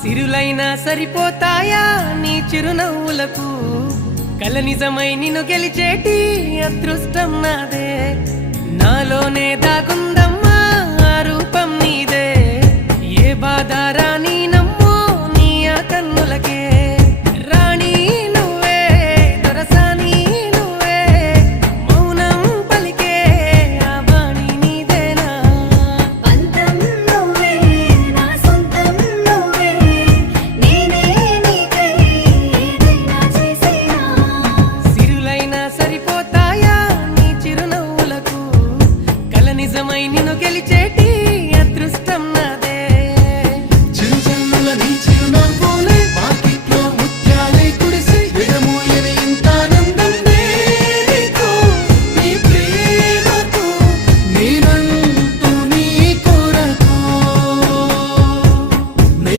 సిరులైనా సరిపోతాయా నీ చిరునవ్వులకు కల నిజమై నిన్ను గెలిచేటి అదృష్టం నాదే నాలోనే దాగుందమ్మా ఆ రూపం నీదే ఏ బాధ రాని